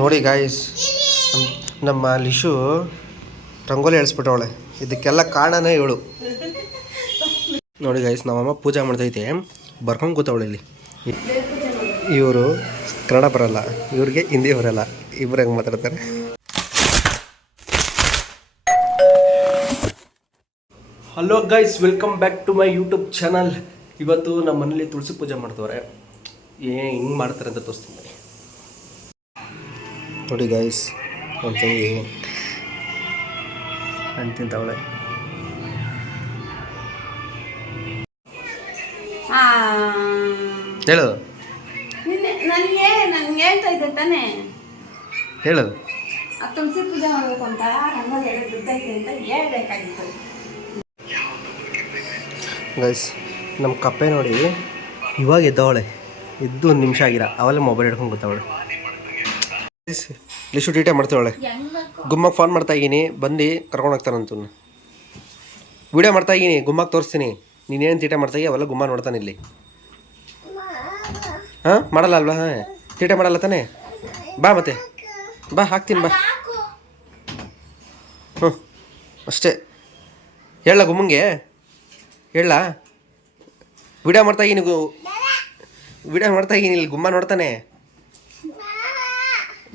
ನೋಡಿ ಗಾಯ್ಸ್, ನಮ್ಮ ಲಿಶು ರಂಗೋಲಿ ಎಳಿಸ್ಬಿಟ್ಟವಳೆ. ಇದಕ್ಕೆಲ್ಲ ಕಾರಣನೇ ಇವಳು. ನೋಡಿ ಗಾಯ್ಸ್, ನಮ್ಮಮ್ಮ ಪೂಜೆ ಮಾಡ್ತೈತೆ, ಬರ್ಕೊಂಡು ಕೂತವಳೆ ಇಲ್ಲಿ. ಇವರು ಕನ್ನಡ ಬರಲ್ಲ, ಇವ್ರಿಗೆ ಹಿಂದಿ ಬರಲ್ಲ, ಇಬ್ಬರು ಹೆಂಗೆ ಮಾತಾಡ್ತಾರೆ. Hello guys, welcome back to my YouTube channel. ಇವತ್ತು ನಮ್ಮ ಮನೇಲಿ ತುಳಸಿ ಪೂಜೆ ಮಾಡ್ತವ್ರೆ. ಹಿಂಗೆ ಮಾಡ್ತಾರೆ ಅಂತ ತೋರಿಸ್ತೀನಿ. ನೋಡಿ ಗೈಸ್, ಒಂದು ತಂಗಿ ಅಂತಿಂತವಳೆ. ಹೇಳು, ನನಗೆ ಹೇಳ್ತಾ ಇದ್ದೆ ತಾನೇ, ಹೇಳು. ತುಳಸಿ ಪೂಜೆ ಮಾಡಬೇಕು ಅಂತ ರಂಗೋಲಿ ಎಲ್ಲ ಬಿದ್ದೈತೆ ಅಂತ ಹೇಳ್ಬೇಕಾಗಿತ್ತು. ಗೈಸ್, ನಮ್ಮ ಕಪ್ಪೆ ನೋಡಿ ಇವಾಗ ಎದ್ದವಳೆ. ಎದ್ದು 1 ನಿಮಿಷ ಆಗಿರ, ಅವೆಲ್ಲ ಮೊಬೈಲ್ ಹಿಡ್ಕೊಂಡು ಗೊತ್ತವಳೆ. ಲಿಶು ಟೀಟೆ ಮಾಡ್ತಾವಳೆ. ಗುಮ್ಮಕ್ಕೆ ಫೋನ್ ಮಾಡ್ತಾ ಇದ್ದೀನಿ, ಬಂದು ಕರ್ಕೊಂಡು ಹೋಗ್ತಾನಂತ. ವಿಡಿಯೋ ಮಾಡ್ತಾ ಇದ್ದೀನಿ, ಗುಮ್ಮಕ್ಕೆ ತೋರಿಸ್ತೀನಿ. ನೀನೇನು ತೀಟೆ ಮಾಡ್ತಾಯಿ ಅವೆಲ್ಲ ಗುಮ್ಮ ನೋಡ್ತಾನೆ ಇಲ್ಲಿ. ಹಾಂ, ಮಾಡಲ್ಲ ಅಲ್ವಾ? ಹಾಂ, ತೀಟೆ ಮಾಡಲ್ಲ ತಾನೇ? ಬಾ ಮತ್ತೆ, ಬಾ ಹಾಕ್ತೀನಿ, ಬಾ. ಹ್ಞೂ, ಅಷ್ಟೇ. ಹೇಳ ಗುಮ್ಮಂಗೆ, ಹೇಳ. ವಿಡಿಯೋ ಮಾಡ್ತಾಯಿದ್ದೀನಿ, ಇಲ್ಲಿ ಗುಮ್ಮ ನೋಡ್ತಾನೆ.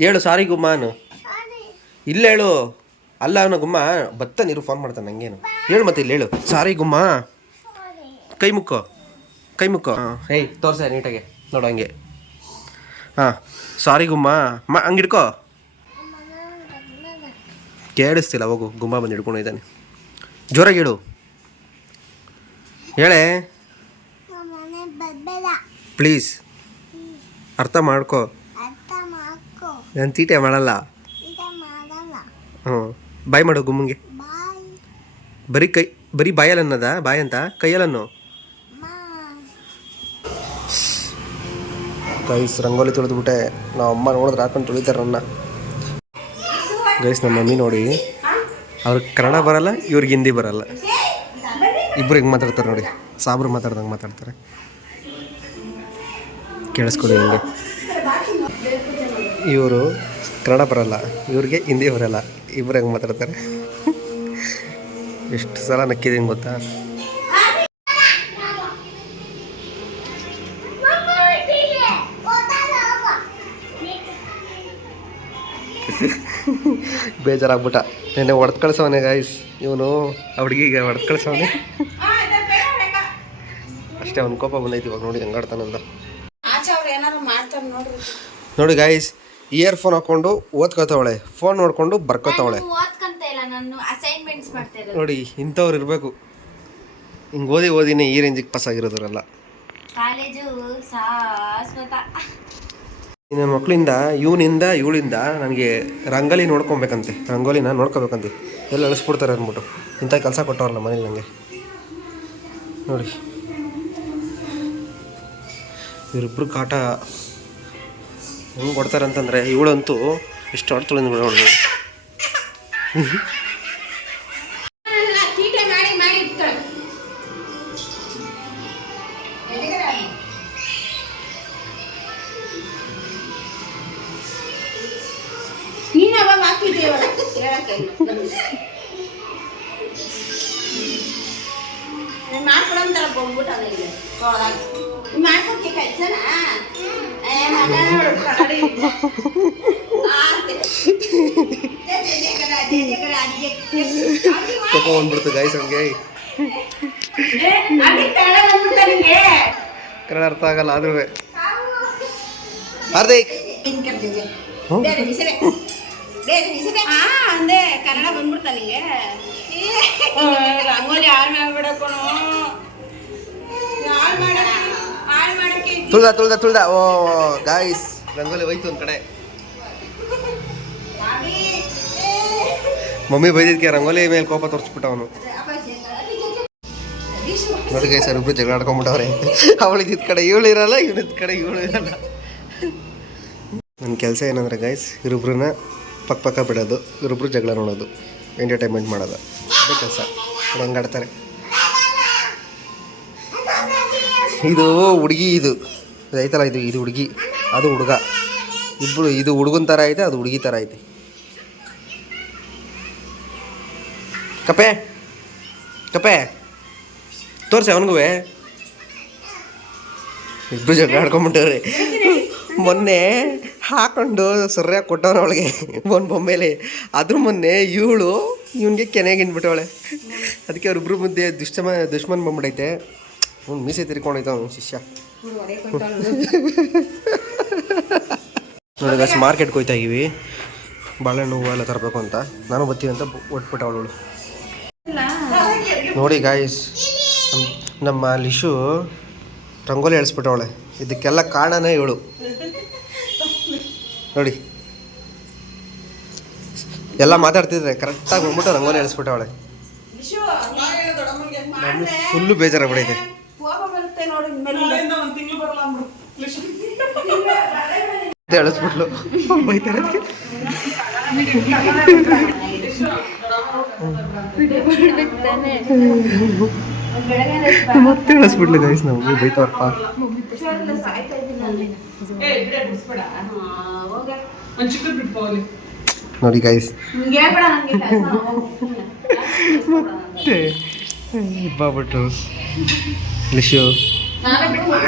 ಹೇಳು ಸಾರಿ ಗುಮ್ಮಾನು. ಇಲ್ಲ ಹೇಳು. ಅಲ್ಲ, ಅವನು ಗುಮ್ಮ ಬತ್ತ ನೀರು ಫೋನ್ ಮಾಡ್ತಾನೆ, ಹಂಗೇನು ಹೇಳು. ಮತ್ತೆ ಇಲ್ಲಿ ಹೇಳು, ಸಾರಿ ಗುಮ್ಮ. ಕೈ ಮುಕ್ಕೋ, ಕೈ ಮುಕ್ಕೋ. ಹಾಂ, ಹೇಯ್ ತೋರ್ಸ ನೀಟಾಗೆ ನೋಡು, ಹಂಗೆ. ಹಾಂ, ಸಾರಿ ಗುಮ್ಮ. ಹಂಗೆ ಹಿಡ್ಕೋ. ಕೇಳಿಸ್ತಿಲ್ಲ, ಹೋಗು. ಗುಮ್ಮ ಬಂದು ಹಿಡ್ಕೊಂಡು ಇದ್ದಾನೆ. ಜೋರಾಗಿ ಹೇಳು, ಹೇಳೇ ಪ್ಲೀಸ್. ಅರ್ಥ ಮಾಡ್ಕೊ, ನಾನು ತೀಟೆ ಮಾಡಲ್ಲ. ಹ್ಞೂ, ಬಾಯ್ ಮಾಡು ಗುಮ್ಮಂಗೆ. ಬರೀ ಬಾಯಲ್ಲಿ ಅನ್ನೋದ? ಬಾಯ್ ಅಂತ ಕೈಯಲ್ಲನ್ನು. ಗೈಸ್, ರಂಗೋಲಿ ತುಳಿದ್ಬಿಟ್ಟೆ. ನಾವು ಅಮ್ಮ ನೋಡಿದ್ರೆ ಹಾಕೊಂಡು ತುಳಿತಾರೆ ನನ್ನ. ಗೈಸ್, ನಮ್ಮ ಮಮ್ಮಿ ನೋಡಿ, ಅವ್ರಿಗೆ ಕನ್ನಡ ಬರಲ್ಲ, ಇವ್ರಿಗೆ ಹಿಂದಿ ಬರಲ್ಲ. ಇಬ್ಬರು ಹೆಂಗೆ ಮಾತಾಡ್ತಾರೆ ನೋಡಿ, ಸಾಬ್ರು ಮಾತಾಡ್ದಂಗೆ ಮಾತಾಡ್ತಾರೆ. ಕೇಳಿಸ್ಕೊಡಿ ಹಿಂಗೆ. ಇವರು ಕನ್ನಡ ಬರಲ್ಲ, ಇವ್ರಿಗೆ ಹಿಂದಿ ಬರಲ್ಲ, ಇಬ್ಬರು ಹೆಂಗೆ ಮಾತಾಡ್ತಾರೆ. ಎಷ್ಟು ಸಲ ನಕ್ಕಿದ್ದೀನಿ ಗೊತ್ತಾ? ಬೇಜಾರಾಗ್ಬಿಟ್ಟ. ನೆನ್ನೆ ಹೊಡೆದು ಕಳ್ಸವನೆ ಗಾಯ್ಸ್, ಇವನು ಹುಡುಗಿಗೆ ಹೊಡೆದು ಕಳ್ಸವನೆ. ಅಷ್ಟೇ, ಅವ್ನ ಕೋಪ ಬಂದೈತಿ. ಇವಾಗ ನೋಡಿ ಹೆಂಗಾಡ್ತಾನಂದ. ನೋಡಿ ಗಾಯ್ಸ್, ಇಯರ್ಫೋನ್ ಹಾಕೊಂಡು ಓದ್ಕೋತಾವಳೆ, ಫೋನ್ ನೋಡ್ಕೊಂಡು ಬರ್ಕೋತಾವಳೆ. ನೋಡಿ, ಇಂಥವ್ರು ಇರಬೇಕು. ಹಿಂಗೆ ಓದಿನೇ ಈ ರೇಂಜಿಗೆ ಪಾಸ್ ಆಗಿರೋದ್ರಲ್ಲ. ಇನ್ನು ಮಕ್ಕಳಿಂದ, ಇವಳಿಂದ ನನಗೆ ರಂಗೋಲಿ ನೋಡ್ಕೊಬೇಕಂತೆ, ರಂಗೋಲಿನ ನೋಡ್ಕೋಬೇಕಂತೆ. ಎಲ್ಲ ಅಳಿಸ್ಬಿಡ್ತಾರೆ ಅಂದ್ಬಿಟ್ಟು ಇಂಥ ಕೆಲಸ ಕೊಟ್ಟವ್ರಲ್ಲ ಮನೇಲಿ ನನಗೆ. ನೋಡಿ, ಇವರಿಬ್ರು ಕಾಟ ಹೆಂಗೆ ಕೊಡ್ತಾರೆ ಅಂತಂದರೆ, ಇವಳಂತೂ ಇಷ್ಟು ಹೊಡೆ ತುಳಿದು ಬಿಡೋಳು. ಮಾಡ್ಕೊಡಂತಾರ ಬಂದ್ಬಿಟ್ಟು ಮಾಡ್ಕೊಡ್ತೀವಿ ಕಳ್ಸನ. ಕೋಪ ಬಂದ್ಬಿಡ್ತು ಗಾಯ್ಸ್ ಹಂಗೆ. ಕನ್ನಡ ಅರ್ಥ ಆಗಲ್ಲ ಆದ್ರೂ. ಹಾರ್ದಿಕ್ ಅಂದೆ ಕನ್ನಡ ಬಂದ್ಬಿಡ್ತ ನಿಂಗೆ. ರಂಗೋಲಿ ಹಾಳು ಮಾಡ್ಬಿಡಕೋಣ, ತುಳ್ದ. ಓ ಗಾಯ್ಸ್, ರಂಗೋಲಿ ಹೋಯ್ತು ಒಂದು ಕಡೆ. ಮಮ್ಮಿ ಬೈದಿದ್ಕೆ ರಂಗೋಲಿ ಮೇಲೆ ಕೋಪ ತೋರಿಸ್ಬಿಟ್ಟ ಅವನು. ನೋಡಿ ಗೈಸ್, ಅವ್ರಿಬ್ರು ಜಗಳ ಆಡ್ಕೊಂಡ್ಬಿಟ್ಟವ್ರೆ. ಅವಳಿದ್ದ ಕಡೆ ಇವಳು ಇರಲ್ಲ, ಇವನಿದ್ದ ಕಡೆ ಇವಳು ಇರಲ್ಲ. ನನ್ನ ಕೆಲಸ ಏನಂದ್ರೆ ಗೈಸ್, ಇವರಿಬ್ರನ್ನ ಪಕ್ಕ ಬಿಡೋದು, ಇವರಿಬ್ರು ಜಗಳ ನೋಡೋದು, ಎಂಟರ್ಟೈನ್ಮೆಂಟ್ ಮಾಡೋದು, ಅದೇ ಕೆಲಸ. ಹೆಂಗಾಡ್ತಾರೆ. ಇದು ಹುಡುಗಿ, ಇದು ಐತಲ್ಲ, ಇದು ಹುಡುಗಿ, ಅದು ಹುಡುಗ. ಇಬ್ಬರು, ಇದು ಹುಡುಗನ ಥರ ಐತೆ, ಅದು ಹುಡುಗಿ ಥರ ಐತೆ. ಕಪೆ ಕಪೆ ತೋರಿಸಿ ಅವನಿಗೂ. ಇಬ್ಬರು ಜಗಳ ಆಡ್ಕೊಂಬಿಟ್ಟವ್ರೆ. ಮೊನ್ನೆ ಹಾಕೊಂಡು ಸರಿಯಾಗಿ ಕೊಟ್ಟವನ ಅವಳಿಗೆ ಒಂದು ಬೊಮ್ಮೇಲೆ. ಅದ್ರ ಮೊನ್ನೆ ಇವಳು ಇವನಿಗೆ ಕೆನೆಗೆ ಇನ್ಬಿಟ್ಟವಳೆ. ಅದಕ್ಕೆ ಅವ್ರಿಬ್ರು ಮುದ್ದೆ ದುಶ್ಮನ್ ಬಂದ್ಬಿಟ್ಟೈತೆ. ಅವ್ನು ಮೀಸೆ ತಿರ್ಕೊಂಡೈತೆ ಅವ್ನು ಶಿಷ್ಯ. ನೋಡಿ ಗಾಯ್ಸ್, ಮಾರ್ಕೆಟ್ಗೆ ಹೋಗ್ತಾ ಇದ್ದೀವಿ. ಬಾಳೆಹಣ್ಣು ಹೂವು ಎಲ್ಲ ತರಬೇಕು ಅಂತ. ನಾನು ಬರ್ತೀನಿ ಅಂತ ಒಟ್ಬಿಟ್ಟು ಅವಳು. ನೋಡಿ ಗಾಯ್ಸ್, ನಮ್ಮ ಲಿಶು ರಂಗೋಲಿ ಎಳಿಸ್ಬಿಟ್ಟವಳೆ. ಇದಕ್ಕೆಲ್ಲ ಕಾರಣನೇ ಇವಳು ನೋಡಿ. ಎಲ್ಲ ಮಾತಾಡ್ತಿದ್ರೆ ಕರೆಕ್ಟಾಗಿ ಬಂದ್ಬಿಟ್ಟು ರಂಗೋಲಿ ಎಳಿಸ್ಬಿಟ್ಟವಳೆ. ಫುಲ್ಲು ಬೇಜಾರಾಗ್ಬಿಡೈತೆ. ಎಳಿಸ್ಬಿಟ್ಲು ಬೈತಾರೆ. ಮತ್ತೆ ಎಳಿಸ್ಬಿಟ್ಲು ಗೈಸ್. ನಾವು ಬೈತಾರಪ್ಪ. ನೋಡಿ ಗೈಸ್, ಮತ್ತೆ ಬಾಬಿಟ್ರು ಲಿಶು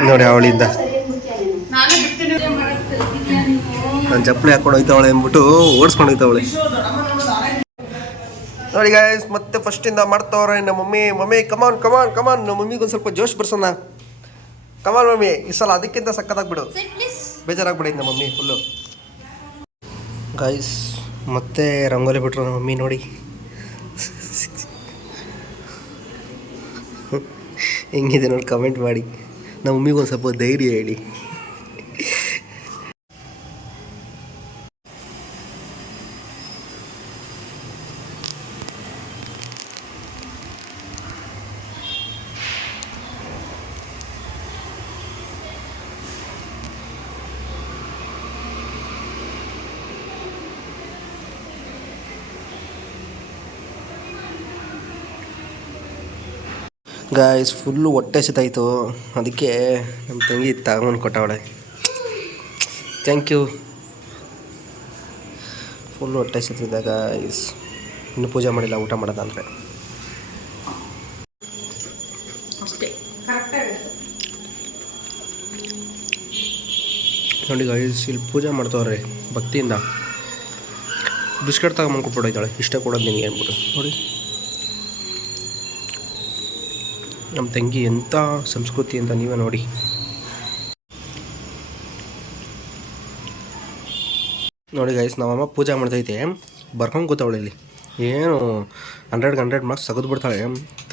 ನೋಡಿ ಅವಳಿಂದ ನಾನು ಚಪ್ಪಲಿ ಹಾಕೊಂಡು ಹೋಯ್ತಾವಳೆ ಅಂದ್ಬಿಟ್ಟು ಓಡಿಸ್ಕೊಂಡು ಹೋಯ್ತಾವಳೆ. ನೋಡಿ ಗಾಯ್ಸ್, ಮತ್ತೆ ಫಸ್ಟಿಂದ ಮಾಡ್ತಾವ್ರೆ ನಮ್ಮ ಮಮ್ಮಿ. ಕಮಾನ್ ಕಮಾನ್ ಕಮಾನ್. ನಮ್ಮ ಮಮ್ಮಿಗೊಂದು ಸ್ವಲ್ಪ ಜೋಶ್ ಬರ್ಸೋಣ. ಕಮಾನ್ ಮಮ್ಮಿ, ಈ ಸಲ ಅದಕ್ಕಿಂತ ಸಕ್ಕತ್ತಾಗ್ಬಿಡು. ಬೇಜಾರಾಗ್ಬಿಡೈತೆ ನಮ್ಮ ಮಮ್ಮಿ ಫುಲ್ಲು. ಗಾಯ್ಸ್, ಮತ್ತೆ ರಂಗೋಲಿ ಬಿಟ್ರು ನಮ್ಮ ಮಮ್ಮಿ ನೋಡಿ. ಹೆಂಗಿದೆ ನೋಡಿ ಕಮೆಂಟ್ ಮಾಡಿ. ನಮ್ಮ ಮಮ್ಮಿಗೊಂದು ಸ್ವಲ್ಪ ಧೈರ್ಯ ಹೇಳಿ. ಗಾಯ್ಸ್, ಫುಲ್ಲು ಹೊಟ್ಟೆ ಹಸಿತಾಯಿತು. ಅದಕ್ಕೆ ನಮ್ಮ ತಂಗಿ ತಗೊಂಡು ಕೊಟ್ಟವಳೆ. Thank you. ಫುಲ್ಲು ಹೊಟ್ಟೆ ಹಸಿತಿದ್ದ ಗಾಯ್ಸ್. ಇನ್ನೂ ಪೂಜೆ ಮಾಡಿಲ್ಲ, ಊಟ ಮಾಡೋದ ಅಂದರೆ. ನೋಡಿ ಗಾಯ್ಸ್, ಇಲ್ಲಿ ಪೂಜೆ ಮಾಡ್ತವ್ರೆ ಭಕ್ತಿಯಿಂದ. ಬಿಸ್ಕೆಟ್ ತಗೊಂಬಂದು ಕೊಟ್ಬಿಡೋಯ್ತಾಳೆ. ಇಷ್ಟ ಕೊಡೋದು ನಿನಗೆ ಅಂದ್ಬಿಟ್ಟು. ನೋಡಿ ನಮ್ಮ ತಂಗಿ ಎಂಥ ಸಂಸ್ಕೃತಿ ಅಂತ ನೀವೇ ನೋಡಿ. ನೋಡಿ ಗೈಸ್, ನಮ್ಮಮ್ಮ ಪೂಜೆ ಮಾಡ್ತೈತೆ, ಬರ್ಕೊಂಡು ಕೂತವಳೆ ಇಲ್ಲಿ. ಏನು 100 ಮಾರ್ಕ್ಸ್ ತೆಗೆದುಬಿಡ್ತಾಳೆ.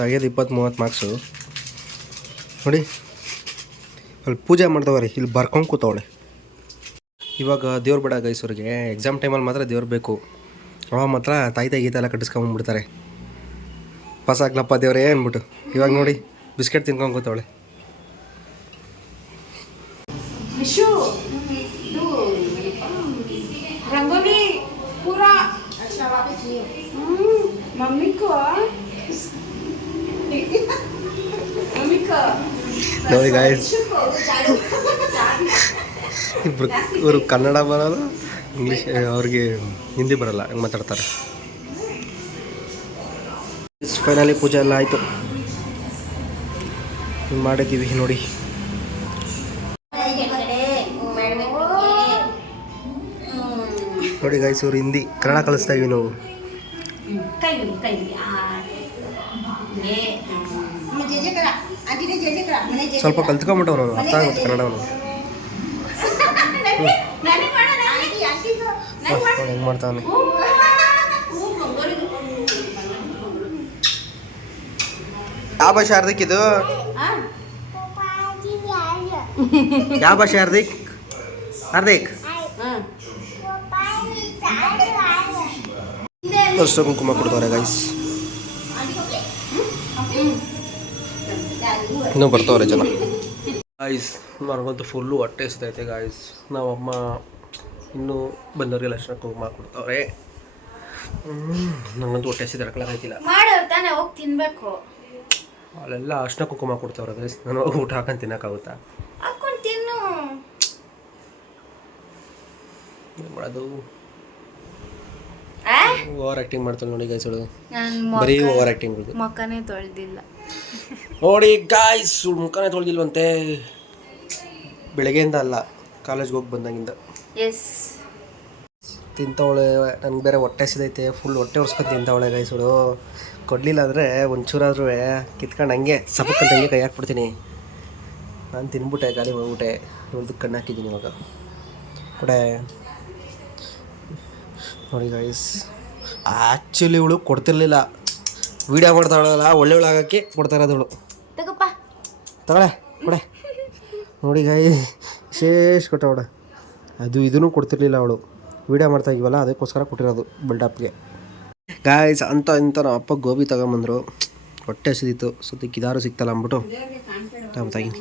ತೆಗೆದು 20-30 ಮಾರ್ಕ್ಸು. ನೋಡಿ ಅಲ್ಲಿ ಪೂಜೆ ಮಾಡ್ತವ್ರೆ, ಇಲ್ಲಿ ಬರ್ಕೊಂಡು ಕೂತವಳೆ. ಇವಾಗ ದೇವ್ರು ಬೇಡ ಗೈಸ್ ಅವ್ರಿಗೆ. ಎಕ್ಸಾಮ್ ಟೈಮಲ್ಲಿ ಮಾತ್ರ ದೇವ್ರು ಬೇಕು. ಅವಾಗ ಮಾತ್ರ ತಾಯಿ ಗೀತೆ ಎಲ್ಲ ಕಟ್ಟಿಸ್ಕೊಂಡ್ಬಿಡ್ತಾರೆ. ಪಾಸ್ ಆಗ್ಲಪ್ಪ ದೇವ್ರೇ ಅಂದ್ಬಿಟ್ಟು. ಇವಾಗ ನೋಡಿ ಬಿಸ್ಕೆಟ್ ತಿನ್ಕೊಂಡು ಕೂತವಳೆ. ರಂಗೋಲಿ ಪೂರಾ मम्मी को ನೋಡಿ ಗಾಯ್ಸ್, ಇವರು ಕನ್ನಡ ಬರಲ್ಲ, ಇಂಗ್ಲೀಷ್, ಅವ್ರಿಗೆ ಹಿಂದಿ ಬರಲ್ಲ, ಹಂಗೆ ಮಾತಾಡ್ತಾರೆ. ಫೈನಲಿ ಪೂಜೆ ಎಲ್ಲ ಆಯಿತು, ಮಾಡಿದ್ದೀವಿ ನೋಡಿ. ನೋಡಿ ಗಾಯ್ಸ್, ಇವ್ರು ಹಿಂದಿ ಕನ್ನಡ ಕಲಿಸ್ತಾ ಇವಿ ನಾವು. ಸ್ವಲ್ಪ ಕಲ್ತ್ಕೊಂಬಿಟ್ಟವ್ರು ಅವರು, ಅರ್ಥ ಆಗುತ್ತೆ ಕನ್ನಡವನ್ನು. ಹೆಂಗೆ ಮಾಡ್ತಾವನೆ. ಯಾವ ಭಾಷೆ ಹಾರ್ದಿಕ್ ಇದು? ಯಾವ ಭಾಷೆ ಹಾರ್ದಿಕ್? ಹಾರ್ದಿಕ್ ಅಷ್ಟು ಕುಂಕುಮ ಕೊಡ್ತಾರೆ ಗಾಯ್ಸ್. ಇನ್ನೂ ಬರ್ತವ್ರೆ ಜನ ಗಾಯ್ಸ್. ನನಗಂತೂ ಫುಲ್ಲು ಹೊಟ್ಟೆ ಹಸಿತೈತೆ ಗಾಯ್ಸ್. ನಾವಮ್ಮ ಇನ್ನೂ ಬಂದವ್ರಿಗೆಲ್ಲ ಅಷ್ಟು ಕುಂಕುಮ ಕೊಡ್ತಾವ್ರೆ. ನಂಗಂತೂ ಹೊಟ್ಟೆ ಹಸಿದ ಹಾಕ್ಲಾಗೈತಿಲ್ಲ. ಹೋಗಿ ತಿನ್ಬೇಕು. ಅಲ್ಲೆಲ್ಲ ಅರ್ಶಿನ ಕುಂಕುಮ ಕೊಡ್ತಾವ್ರೆ ಗೈಸ್. ನಾನು ಹೋಗಿ ಊಟ ಹಾಕೊಂಡು ತಿನ್ನೋಕ್ಕಾಗುತ್ತಾ? ಹಾಕೊಂಡು ತಿನ್ನು. ಏನ್ ಮಾಡೋದು ಆ? ಓವರ್ ಆ್ಯಕ್ಟಿಂಗ್ ಮಾಡ್ತಾಳೆ ನೋಡಿ ಗೈಸ್ ಅವಳು ನಾನ್ ಬರೀ ಓವರ್ ಆ್ಯಕ್ಟಿಂಗ್ ಮೊಕ್ಕನೇ ತೊಳ್ದಿಲ್ಲ. ನೋಡಿ ಗಾಯ್ಸ್ ಮುಖನೇ ತೊಳೆದಿಲ್ವಂತೆ ಬೆಳಗ್ಗೆಯಿಂದ ಅಲ್ಲ ಕಾಲೇಜ್ಗೆ ಹೋಗಿ ಬಂದಾಗಿಂದ ಎಸ್. ತಿಂತವಳೆ ನನಗೆ ಬೇರೆ ಹೊಟ್ಟೆ ಸಿದೈತೆ ಫುಲ್ ಹೊಟ್ಟೆ ಉರ್ಸ್ಕೊಂಡು ತಿಂತವಳೆ ಗೈಸಳು ಕೊಡಲಿಲ್ಲ ಅಂದರೆ ಒಂಚೂರಾದ್ರೂ ಕಿತ್ಕೊಂಡು ಹಂಗೆ ಸಪಕ್ಕಂತ ಹಂಗೆ ಕೈ ಹಾಕ್ಬಿಡ್ತೀನಿ. ನಾನು ತಿನ್ಬಿಟ್ಟೆ ಗಾಳಿ ಹೋಗ್ಬಿಟ್ಟೆ ಇವಳ್ದು ಕಣ್ಣು ಹಾಕಿದ್ದೀನಿ ಇವಾಗ ಕೊಡೆ ನೋಡಿ ಗೈಸ್. ಆ್ಯಕ್ಚುಲಿ ಇವಳು ಕೊಡ್ತಿರ್ಲಿಲ್ಲ ವೀಡಿಯೋ ಮಾಡ್ತಾಳಲ್ಲ ಒಳ್ಳೆಯವಳಾಗಕ್ಕೆ ಕೊಡ್ತಾ ಇರೋದವಳು. ತಗೋಪ್ಪ. ತಗೊಳೆ ಕೊಡೆ ನೋಡಿ ಗಾಯಿ ವಿಶೇಷ ಕೊಟ್ಟವಳೆ. ಅದು ಇದನ್ನು ಕೊಡ್ತಿರ್ಲಿಲ್ಲ ಅವಳು ವೀಡಿಯೋ ಮಾಡ್ತಾ ಇದೀವಲ್ಲ ಅದಕ್ಕೋಸ್ಕರ ಕೊಟ್ಟಿರೋದು ಬಿಲ್ಡಪ್ಗೆ. ಗಾಯ್ಸ್ ಅಂತ ಇಂಥ ನಮ್ಮ ಅಪ್ಪ ಗೋಬಿ ತಗೊಂಬಂದರು ಹೊಟ್ಟೆ ಹಸಿದಿತ್ತು ಸದ್ಯಕ್ಕೆ ಇದಾರು ಸಿಗ್ತಲ್ಲ ಅಂದ್ಬಿಟ್ಟು ತಗೊತಾಗಿನಿ.